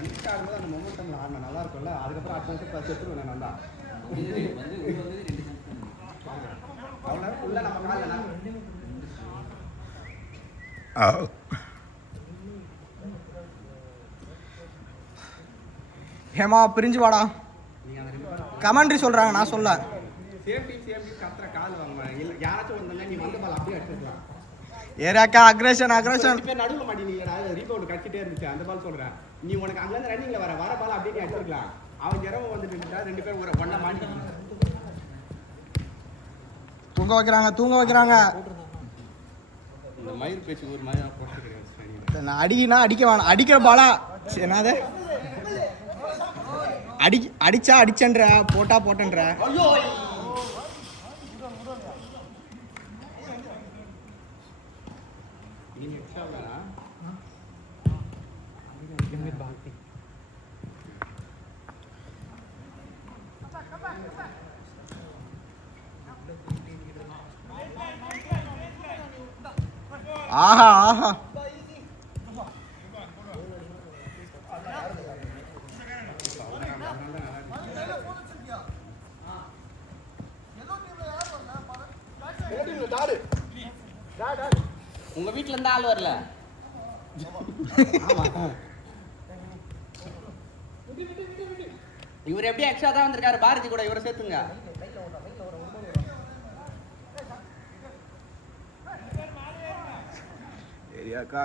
கண்டிப்பாக ஆடும்போது அந்த மொமெண்டம் ஆடினா நல்லா இருக்கும்ல. அதுக்கப்புறம் அடுத்த வருஷம் செத்துருவேன் நல்லா. அவ்வளோ நேரம் ஃபுல்லாக நம்ம காலில் ஹேமா பிரிஞ்சு வாடா. கமெண்ட்ரி சொல்றாங்க, நான் சொல்ல. சேஃப்டி கத்துற கால் வாங்க. இல்ல யாராச்சும் வந்தா நீ வந்து பால் அப்படியே அடிச்சிடலாம். ஏராக்கா அக்ரஷன் இப்போ நடுவில் மாட்டி நீ ரீபவுண்ட் கட்டிட்டே இருந்துச்சு. அந்த பால் சொல்றேன். நீ உனக்கு அங்கேருந்து ரன்னிங்ல வர பால் அப்படியே நீ அடிச்சிருக்கலாம். அவன் ஜெரவ வந்துட்டு இருந்தா 2 பேரும் ஒரு ஒண்ணா மாட்டிக்கிட்டு தூங்க வைக்கிறாங்க. இந்த மயிர் பேச்சு ஒரு மாதிரி போட்டு கிடையாது. நான் அடிக்க வேணாம். அடிக்கிற பாலா என்னது அடிச்சா அடிச்சன்ற, போட்டா போட்டன்ற. ஆஹா உங்க வீட்டுல இருந்தா ஆள் வரல. இவர் எப்படி எக்ஸ்ட்ரா தான் வந்திருக்காரு. பாரதி கூட இவரை சேர்த்துங்க.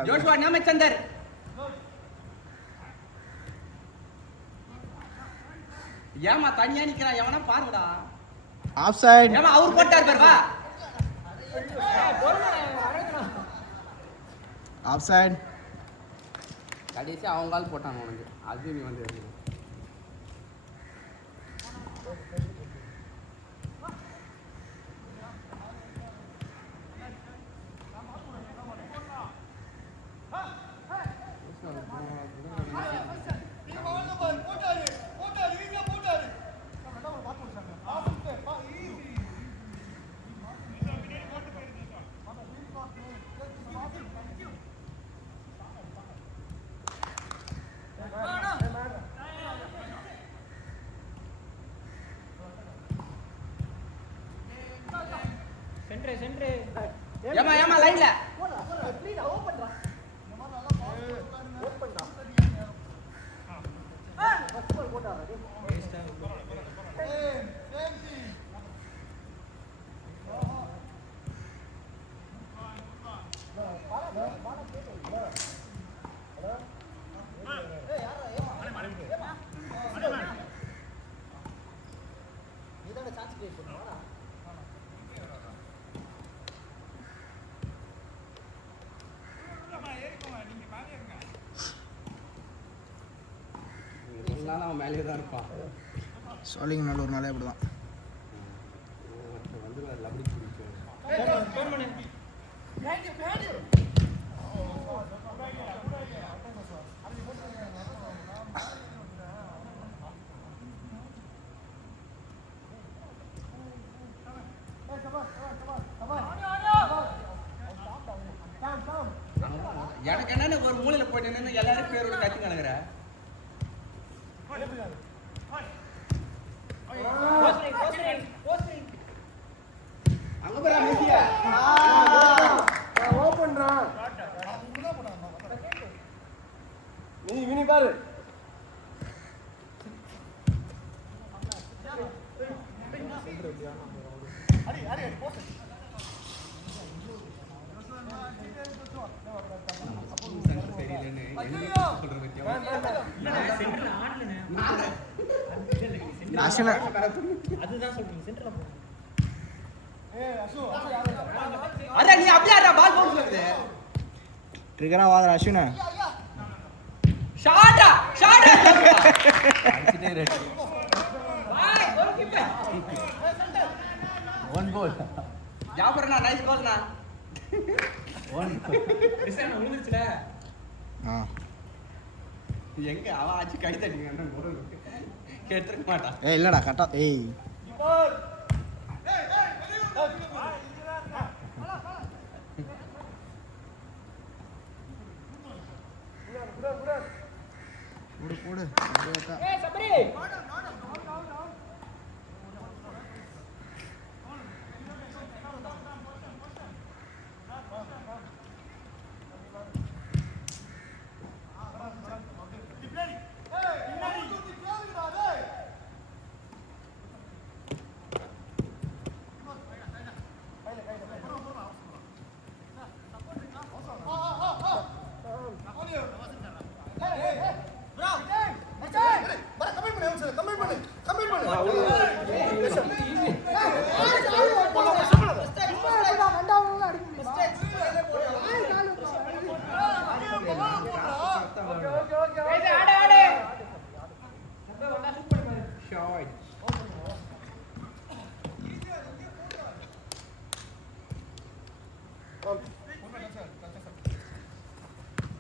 ஜோஷுவா ஞாமச்சந்தர் ஏமா தனியா நிக்கிறான். எவனா பாருடா. Off side. ஏமா அவர் போட்டார் பாரு. வா ஆஃப் சைடு. கடைசி அவங்க ஆள் போட்டாங்க உனக்கு. அது நீ வந்து ஏமா லைன்ல அவன் மேலே தான் இருப்பான். சோழிங்க நல்லூர் நாளே அப்படிதான். எனக்கு என்னன்னு ஒரு மூலையில போயிட்டு நின்று எல்லாரும் பேரோட கத்தி கணக்குற. அங்க போறா மெசியா. ஓபன்டா. நீ பாரு. அடி போடு. அதுதான் சொல்றீங்க சென்டர்ல போ. அட நீ அப்படியே ஆடா. பால் பவுன்ஸ் வருது. ட்ரிகரா வாடா அஸ்வினா. ஷாட்டா அடிச்சிட்டே ரெடி. பாய் ஒரு கீப்பர். One goal. ஜாபர்னா நைஸ் கோல்னா. ஒன். டிசைன் விழுந்துச்சுல. எங்க அவ ஆச்சு கை தட்டிங்க அண்ணன் கோல் கேட்றக்க மாட்டா. ஏய் இல்லடா கட்டா. ஏய் ஓடு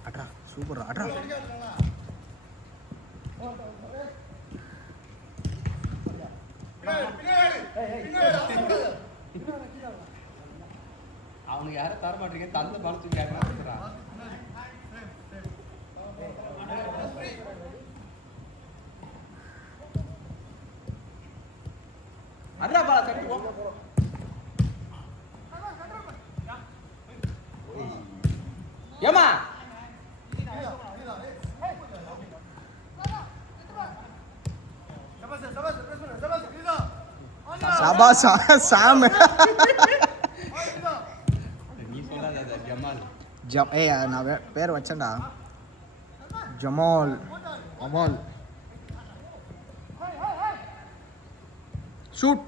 அட்ரா சூப்பர் அட்ரா அவனுக்கு யாரும் தர மாட்டீங்க தந்த பணத்துக்கு கேட்கறான் அதான் பாலா தட்டி போ ஏமா சபா சாம் நீ சொல்லாத ஜமால் ஏய் நான் பேர் வச்சேன்டா ஜமால் அமால் ஷூட்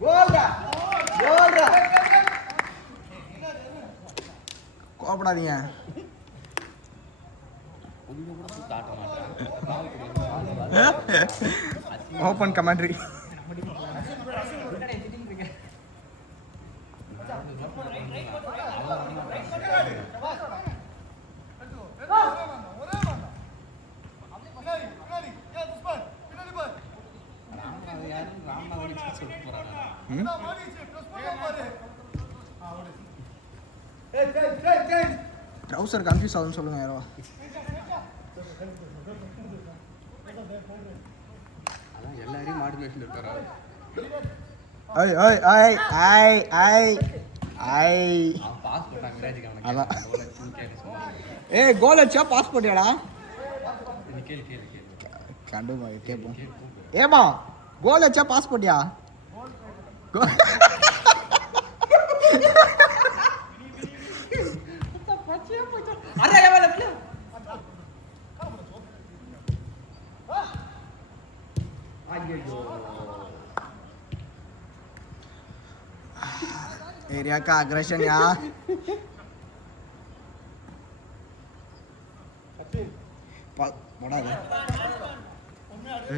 கோல்டா கோல்டா கோபப்படாதீங்க ஓப்பன் கமெண்ட்ரி ட்ரௌசர் கன்ஃபியூஸ் ஆகுதுன்னு சொல்லுங்க யாரோ அதான் எல்லாரையும் மாடுலேஷன் இருக்காரா ஐய் ஐய் ஐய் ஐய் ஐய் ஐய் அவன் பாஸ் போட்டான் கிராஜிக்கு அதான். அவனுக்கு கேளு ஏய் கோல் அடிச்சா பாஸ் போட்டியாடா நீ கேளு கேளு கேளு கண்டுமா கேட்போம் ஏமா கோல் அடிச்சா பாஸ் போட்டியா அரே எவல பிளே ஐயோ एरिया का अग्रेशन यार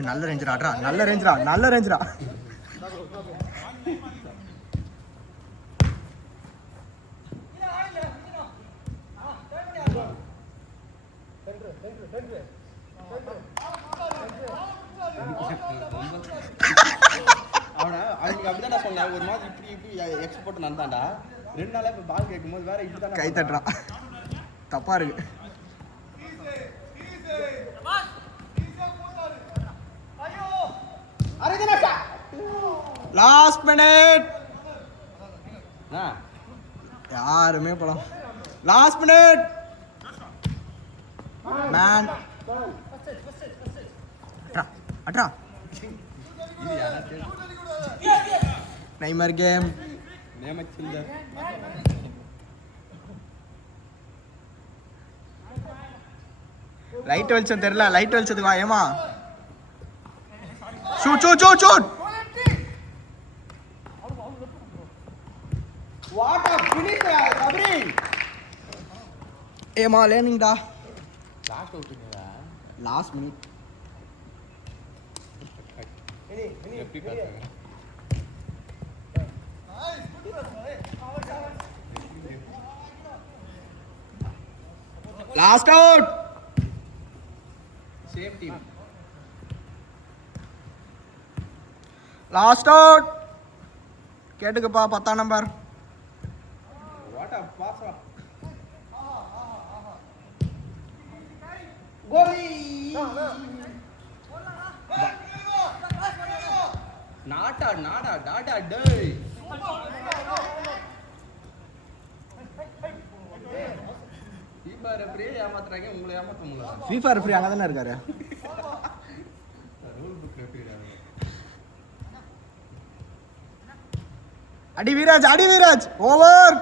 நல்ல ரேஞ்சரா ஆட்றா நல்ல ரேஞ்சரா அவனா அவனுக்கு அப்படிதான் சொன்னான் ஒரு மாதிரி இப்படி இப்படி எக்ஸ்போர்ட் நடந்தாண்டா 2 நாளா இப்ப பால் கேட்கும்போது வேற இப்படிதான் கை தட்டுறான் தப்பா இருக்கு லாஸ்ட் மினிட் யாருமே படம் லாஸ்ட் மினிட் மேன் அட்ரா இது யாரா நெய்மர் கேம் நேமச்சில்ல லைட் வெளிச்சம் தெரியல லைட் வெளிச்சத்துக்கு வா ஏமா shoot shoot shoot shoot what a finish கபரி ஏமா லேர்னிங்டா லாஸ்ட் அவுட்ங்கடா லாஸ்ட் மினிட் எப்படி பாத்தாங்க last out same team last out கேட்டுக்கப்பா 10ஆம் நம்பர் வாட் a pass கோலி நாடா நாடா டாடா டேய் FIFA ரெஃபரியே ஏமாத்துறாங்க உங்களை ஏமாத்த முடியல FIFA ரெஃபரி அங்க தானே இருக்காரு. ரூல் புக் ரெஃபரி அடி வீராஜ் ஓவர்.